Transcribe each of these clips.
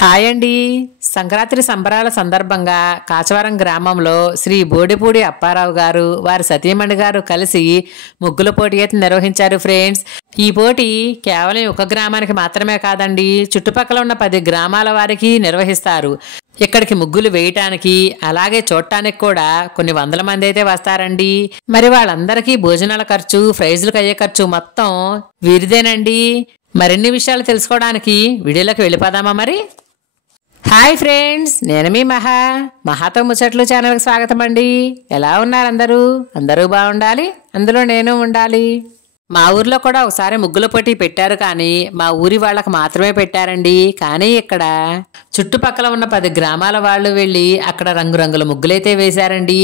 Hi అండి. సంక్రాంతి సంబరాల సందర్భంగా కాచవరం గ్రామంలో శ్రీ బోడిపూడి అప్పారావు గారు వారి సతీమణి గారు కలిసి ముగ్గుల పోటీ అయితే నిర్వహించారు ఫ్రెండ్స్. ఈ పోటీ కేవలం ఒక గ్రామానికి మాత్రమే కాదండి, చుట్టుపక్కల ఉన్న 10 గ్రామాల వారికి నిర్వహిస్తారు. ఇక్కడికి ముగ్గులు వేయటానికి అలాగే చూడటానికి కూడా కొన్ని వందల మంది అయితే వస్తారండి. మరి వాళ్ళందరికీ భోజనాల ఖర్చు, ప్రైజులకు అయ్యే ఖర్చు మొత్తం వీరిదేనండి. మరిన్ని విషయాలు తెలుసుకోవడానికి వీడియోలోకి వెళ్ళిపోదామా మరి? హాయ్ ఫ్రెండ్స్, నేను మీ మహాతో ముచ్చట్లు ఛానల్కి స్వాగతం అండి. ఎలా ఉన్నారు అందరూ? అందరూ బాగుండాలి, అందులో నేను ఉండాలి. మా ఊర్లో కూడా ఒకసారి ముగ్గుల పోటీ పెట్టారు, కానీ మా ఊరి వాళ్ళకి మాత్రమే పెట్టారండి. కానీ ఇక్కడ చుట్టుపక్కల ఉన్న 10 గ్రామాల వాళ్ళు వెళ్ళి అక్కడ రంగురంగుల ముగ్గులైతే వేశారండి.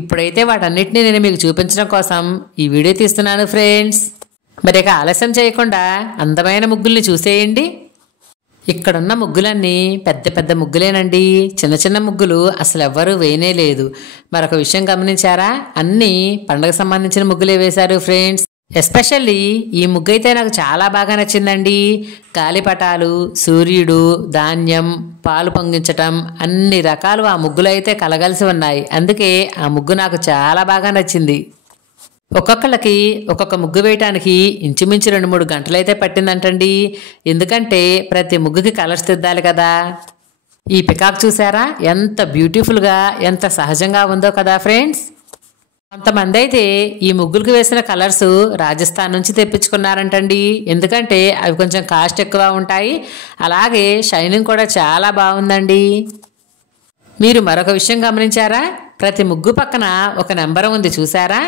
ఇప్పుడైతే వాటన్నిటిని నేను మీకు చూపించడం కోసం ఈ వీడియో తీస్తున్నాను ఫ్రెండ్స్. మరి ఇక ఆలస్యం చేయకుండా అందమైన ముగ్గుల్ని చూసేయండి. ఇక్కడున్న ముగ్గులన్నీ పెద్ద పెద్ద ముగ్గులేనండి, చిన్న చిన్న ముగ్గులు అసలు ఎవ్వరూ వేయనే లేదు. మరొక విషయం గమనించారా? అన్నీ పండుగకు సంబంధించిన ముగ్గులే వేశారు ఫ్రెండ్స్. ఎస్పెషల్లీ ఈ ముగ్గు అయితే నాకు చాలా బాగా నచ్చిందండి. గాలిపటాలు, సూర్యుడు, ధాన్యం, పాలు పొంగించటం, అన్ని రకాలు ఆ ముగ్గులు అయితే కలగలిసి ఉన్నాయి. అందుకే ఆ ముగ్గు నాకు చాలా బాగా నచ్చింది. ఒక్కొక్కళ్ళకి ఒక్కొక్క ముగ్గు వేయటానికి ఇంచుమించు 2-3 గంటలైతే పట్టిందంటండి. ఎందుకంటే ప్రతి ముగ్గుకి కలర్స్ దిద్దాలి కదా. ఈ పికాక్ చూసారా ఎంత బ్యూటిఫుల్గా, ఎంత సహజంగా ఉందో కదా ఫ్రెండ్స్. కొంతమంది అయితే ఈ ముగ్గులకు వేసిన కలర్స్ రాజస్థాన్ నుంచి తెప్పించుకున్నారంటండి. ఎందుకంటే అవి కొంచెం కాస్ట్ ఎక్కువ ఉంటాయి, అలాగే షైనింగ్ కూడా చాలా బాగుందండి. మీరు మరొక విషయం గమనించారా? ప్రతి ముగ్గు పక్కన ఒక నెంబర్ ఉంది చూసారా?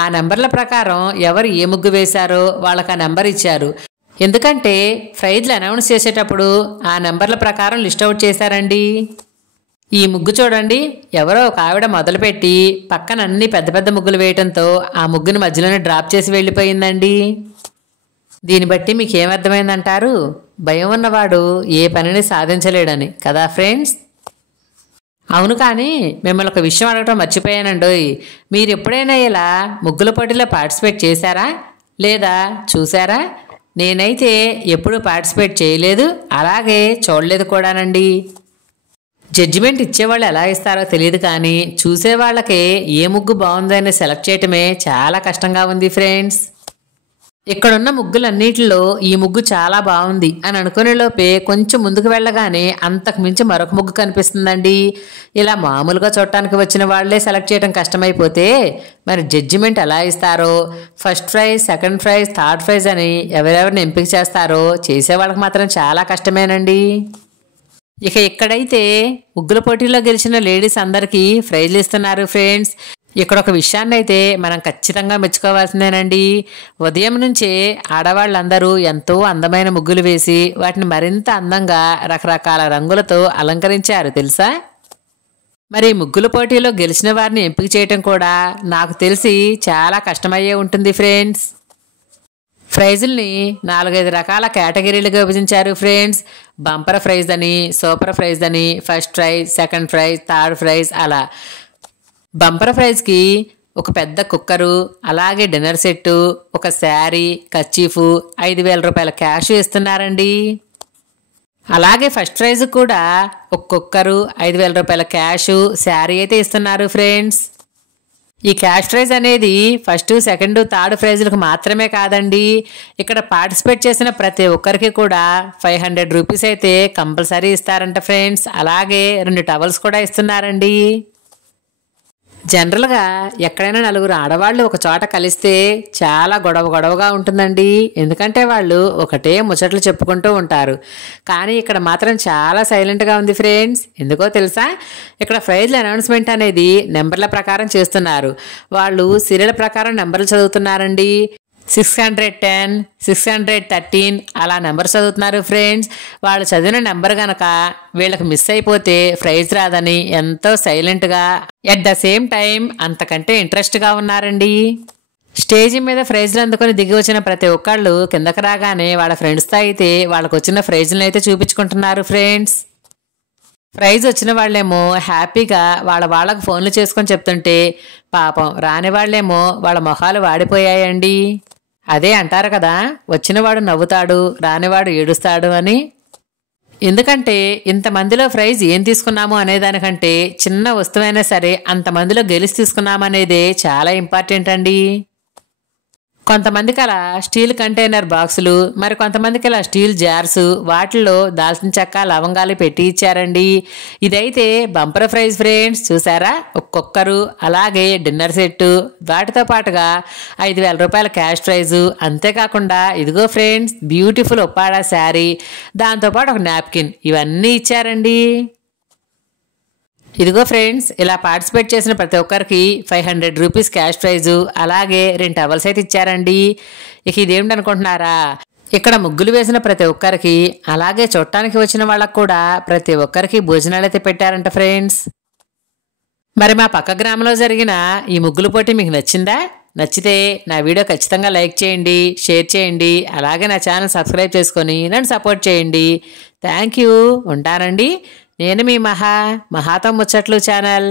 ఆ నెంబర్ల ప్రకారం ఎవరు ఏ ముగ్గు వేశారో వాళ్ళకి ఆ నెంబర్ ఇచ్చారు. ఎందుకంటే ప్రైజ్లు అనౌన్స్ చేసేటప్పుడు ఆ నెంబర్ల ప్రకారం లిస్ట్ అవుట్ చేశారండి. ఈ ముగ్గు చూడండి, ఎవరో ఒక ఆవిడ మొదలుపెట్టి పక్కన అన్ని పెద్ద పెద్ద ముగ్గులు వేయటంతో ఆ ముగ్గుని మధ్యలోనే డ్రాప్ చేసి వెళ్ళిపోయిందండి. దీన్ని బట్టి మీకు ఏమర్థమైందంటారు? భయం ఉన్నవాడు ఏ పనిని సాధించలేడని కదా ఫ్రెండ్స్. అవును, కానీ మిమ్మల్ని ఒక విషయం అడగటం మర్చిపోయానండోయ్. మీరు ఎప్పుడైనా ఇలా ముగ్గుల పోటీలో పార్టిసిపేట్ చేశారా లేదా చూసారా? నేనైతే ఎప్పుడూ పార్టిసిపేట్ చేయలేదు, అలాగే చూడలేదు కూడానండి. జడ్జిమెంట్ ఇచ్చేవాళ్ళు ఎలా ఇస్తారో తెలియదు, కానీ చూసేవాళ్ళకే ఏ ముగ్గు బాగుందని సెలెక్ట్ చేయటమే చాలా కష్టంగా ఉంది ఫ్రెండ్స్. ఇక్కడున్న ముగ్గులన్నిటిలో ఈ ముగ్గు చాలా బాగుంది అని అనుకునే లోపే కొంచెం ముందుకు వెళ్ళగానే అంతకు మించి మరొక ముగ్గు కనిపిస్తుందండి. ఇలా మామూలుగా చూడటానికి వచ్చిన వాళ్లే సెలెక్ట్ చేయడం కష్టమైపోతే మరి జడ్జిమెంట్ ఎలా ఇస్తారో, first prize, second prize, third prize అని ఎవరెవరిని ఎంపిక చేస్తారో చేసే వాళ్ళకి మాత్రం చాలా కష్టమేనండి. ఇక ఇక్కడైతే ముగ్గుల పోటీలో గెలిచిన లేడీస్ అందరికీ ప్రైజ్లు ఇస్తున్నారు ఫ్రెండ్స్. ఇక్కడ ఒక విషయాన్ని అయితే మనం ఖచ్చితంగా మెచ్చుకోవాల్సిందేనండి. ఉదయం నుంచే ఆడవాళ్ళందరూ ఎంతో అందమైన ముగ్గులు వేసి వాటిని మరింత అందంగా రకరకాల రంగులతో అలంకరించారు తెలుసా. మరి ముగ్గుల పోటీలో గెలిచిన వారిని ఎంపిక చేయటం కూడా నాకు తెలిసి చాలా కష్టమయ్యే ఉంటుంది ఫ్రెండ్స్. ప్రైజుల్ని 4-5 రకాల కేటగిరీలుగా విభజించారు ఫ్రెండ్స్. బంపర్ ప్రైజ్ అని, సూపర్ ప్రైజ్ అని, first prize, second prize, third prize అలా. బంపర్ ప్రైజ్కి ఒక పెద్ద కుక్కరు, అలాగే డిన్నర్ సెట్టు, ఒక శారీ, కర్చీఫ్, 5,000 రూపాయల క్యాష్ ఇస్తున్నారండి. అలాగే ఫస్ట్ ప్రైజ్ కూడా ఒక కుక్కరు, 5,000 రూపాయల క్యాష్, శారీ అయితే ఇస్తున్నారు ఫ్రెండ్స్. ఈ క్యాష్ ప్రైజ్ అనేది ఫస్ట్, సెకండ్, థర్డ్ ప్రైజులకు మాత్రమే కాదండి. ఇక్కడ పార్టిసిపేట్ చేసిన ప్రతి ఒక్కరికి కూడా 500 రూపీస్ అయితే కంపల్సరీ ఇస్తారంట ఫ్రెండ్స్. అలాగే 2 టవల్స్ కూడా ఇస్తున్నారండి. జనరల్గా ఎక్కడైనా 4 ఆడవాళ్ళు ఒక చోట కలిస్తే చాలా గొడవగా ఉంటుందండి. ఎందుకంటే వాళ్ళు ఒకటే ముచ్చట్లు చెప్పుకుంటూ ఉంటారు. కానీ ఇక్కడ మాత్రం చాలా సైలెంట్గా ఉంది ఫ్రెండ్స్. ఎందుకో తెలుసా? ఇక్కడ ప్రైజ్ల అనౌన్స్మెంట్ అనేది నెంబర్ల ప్రకారం చేస్తున్నారు. వాళ్ళు సీరియల్ ప్రకారం నెంబర్లు చదువుతున్నారండి. 610, 613 అలా నెంబర్ చదువుతున్నారు ఫ్రెండ్స్. వాళ్ళు చదివిన నెంబర్ గనక వీళ్ళకి మిస్ అయిపోతే ప్రైజ్ రాదని ఎంతో సైలెంట్గా, ఎట్ ద సేమ్ టైం అంతకంటే ఇంట్రెస్ట్గా ఉన్నారండి. స్టేజి మీద ప్రైజ్లు అందుకొని దిగి వచ్చిన ప్రతి ఒక్కళ్ళు కిందకి రాగానే వాళ్ళ ఫ్రెండ్స్తో అయితే వాళ్ళకు వచ్చిన ప్రైజ్లను అయితే చూపించుకుంటున్నారు ఫ్రెండ్స్. ప్రైజ్ వచ్చిన వాళ్ళేమో హ్యాపీగా వాళ్ళకు ఫోన్లు చేసుకొని చెప్తుంటే పాపం రాని వాళ్ళేమో వాళ్ళ మొహాలు వాడిపోయాయండి. అదే అంటారు కదా, వచ్చినవాడు నవ్వుతాడు, రానివాడు ఏడుస్తాడు అని. ఎందుకంటే ఇంతమందిలో ప్రైజ్ ఏం తీసుకున్నాము అనేదానికంటే చిన్న వస్తువైనా సరే అంతమందిలో గెలిచి తీసుకున్నాము అనేదే చాలా ఇంపార్టెంట్ అండి. కొంతమందికి అలా స్టీల్ కంటైనర్ బాక్సులు, మరి కొంతమందికి అలా స్టీల్ జార్స్, వాటిల్లో దాల్చిన చెక్క లవంగాలు పెట్టి ఇచ్చారండి. ఇదైతే బంపర్ ప్రైజ్ ఫ్రెండ్స్. చూసారా, ఒక్కొక్కరు అలాగే డిన్నర్ సెట్టు, వాటితో పాటుగా 5,000 రూపాయల క్యాష్ ప్రైజు. అంతేకాకుండా ఇదిగో ఫ్రెండ్స్ బ్యూటిఫుల్ ఒప్పాడా శారీ, దాంతోపాటు ఒక నాప్కిన్, ఇవన్నీ ఇచ్చారండి. ఇదిగో ఫ్రెండ్స్, ఇలా పార్టిసిపేట్ చేసిన ప్రతి ఒక్కరికి 500 రూపీస్ క్యాష్ ప్రైజు, అలాగే 2 టవల్స్ అయితే ఇచ్చారండి. ఇక ఇదేమిటి అనుకుంటున్నారా, ఇక్కడ ముగ్గులు వేసిన ప్రతి ఒక్కరికి, అలాగే చూడటానికి వచ్చిన వాళ్ళకు కూడా ప్రతి ఒక్కరికి భోజనాలు అయితే పెట్టారంట ఫ్రెండ్స్. మరి మా పక్క గ్రామంలో జరిగిన ఈ ముగ్గుల పోటీ మీకు నచ్చిందా? నచ్చితే నా వీడియో ఖచ్చితంగా లైక్ చేయండి, షేర్ చేయండి, అలాగే నా ఛానల్ సబ్స్క్రైబ్ చేసుకొని నన్ను సపోర్ట్ చేయండి. Thank you. ఉంటానండి. నేను మీ మహాతో ముచ్చట్లు ఛానల్.